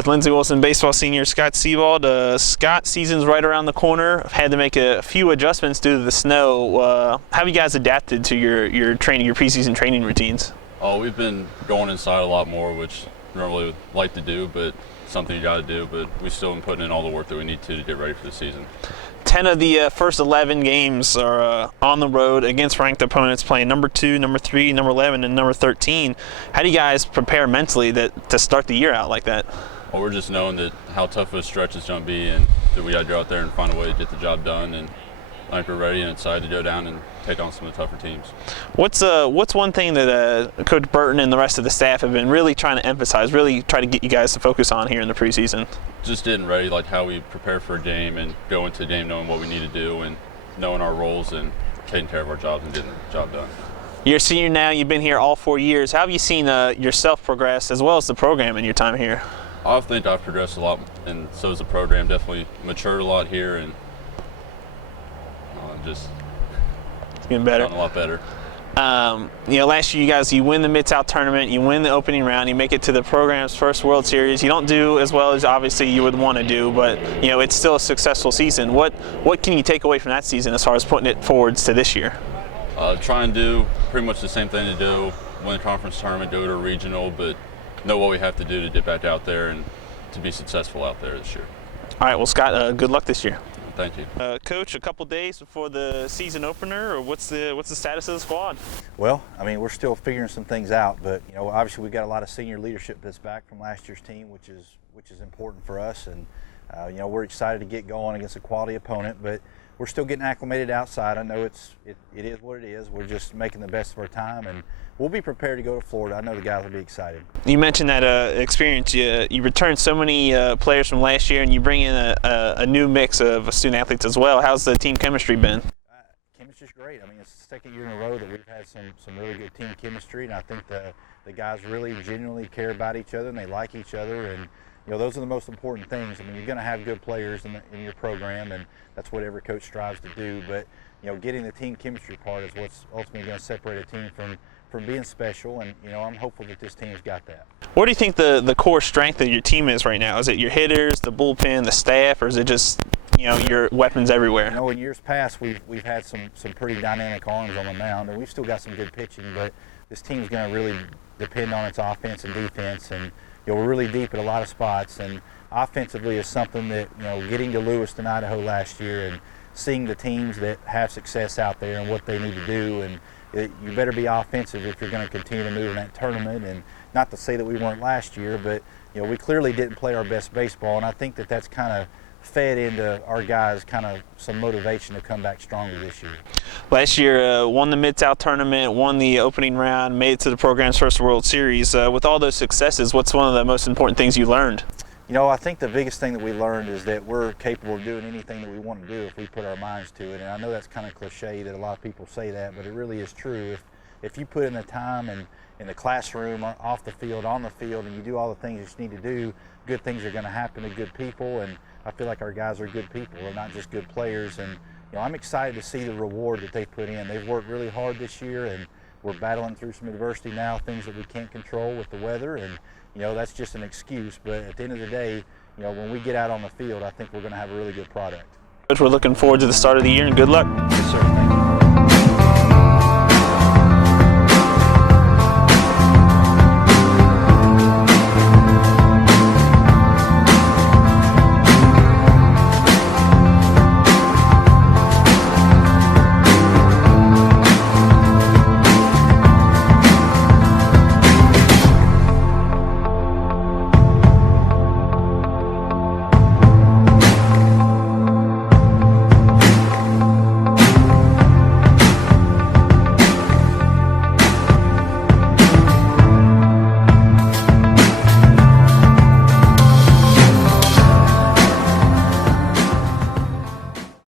with Lindsey Wilson baseball senior Scott Sebald. Scott, season's right around the corner. I've had to make a few adjustments due to the snow. How have you guys adapted to your training, your preseason training routines? Oh, we've been going inside a lot more, which we normally would like to do, but something you got to do. But we still been putting in all the work that we need to get ready for the season. 10 of the first 11 games are on the road against ranked opponents, playing number 2, number 3, number 11, and number 13. How do you guys prepare mentally to start the year out like that? Well, we're just knowing that how tough of a stretch it's going to be, and that we got to go out there and find a way to get the job done. And I think we're ready and excited to go down and take on some of the tougher teams. What's one thing that Coach Burton and the rest of the staff have been really trying to emphasize, really try to get you guys to focus on here in the preseason? Just getting ready, like how we prepare for a game and go into the game knowing what we need to do and knowing our roles and taking care of our jobs and getting the job done. You're a senior now. You've been here all 4 years. How have you seen yourself progress as well as the program in your time here? I think I've progressed a lot, and so has the program. Definitely matured a lot here, and just getting better. Gotten a lot better. Last year you win the Mid-South tournament, you win the opening round, you make it to the program's first World Series. You don't do as well as obviously you would want to do, but it's still a successful season. What can you take away from that season as far as putting it forwards to this year? Try and do pretty much the same thing to do, win the conference tournament, go to a regional, but know what we have to do to get back out there and to be successful out there this year. All right, well, Scott, good luck this year. Thank you. Coach, a couple days before the season opener, or what's the status of the squad? Well, I mean, we're still figuring some things out, but obviously we've got a lot of senior leadership that's back from last year's team, which is important for us, and we're excited to get going against a quality opponent, but we're still getting acclimated outside. I know it is what it is. We're just making the best of our time, and we'll be prepared to go to Florida. I know the guys will be excited. You mentioned that experience. You returned so many players from last year, and you bring in a new mix of student athletes as well. How's the team chemistry been? Chemistry's great. I mean, it's the second year in a row that we've had some really good team chemistry, and I think the guys really genuinely care about each other and they like each other, and those are the most important things. I mean, you're going to have good players in your program, and that's what every coach strives to do. But getting the team chemistry part is what's ultimately going to separate a team from being special, and I'm hopeful that this team's got that. What do you think the core strength of your team is right now? Is it your hitters, the bullpen, the staff, or is it just your weapons everywhere? In years past we've had some pretty dynamic arms on the mound, and we've still got some good pitching, but this team's going to really depend on its offense and defense, and we're really deep at a lot of spots, and offensively is something that getting to Lewiston, Idaho last year and seeing the teams that have success out there and what they need to do, and you better be offensive if you're going to continue to move in that tournament. And not to say that we weren't last year, but we clearly didn't play our best baseball, and I think that's kind of fed into our guys kind of some motivation to come back stronger this year. Last year, won the Mid-South tournament, won the opening round, made it to the program's first World Series. With all those successes, what's one of the most important things you learned? I think the biggest thing that we learned is that we're capable of doing anything that we want to do if we put our minds to it. And I know that's kind of cliche that a lot of people say that, but it really is true. If you put in the time and in the classroom, off the field, on the field, and you do all the things you need to do, good things are going to happen to good people. And I feel like our guys are good people. They're not just good players. And I'm excited to see the reward that they've put in. They've worked really hard this year, and we're battling through some adversity now, things that we can't control with the weather, and that's just an excuse. But at the end of the day, when we get out on the field, I think we're going to have a really good product. We're looking forward to the start of the year, and good luck. Yes, sir. Thank you.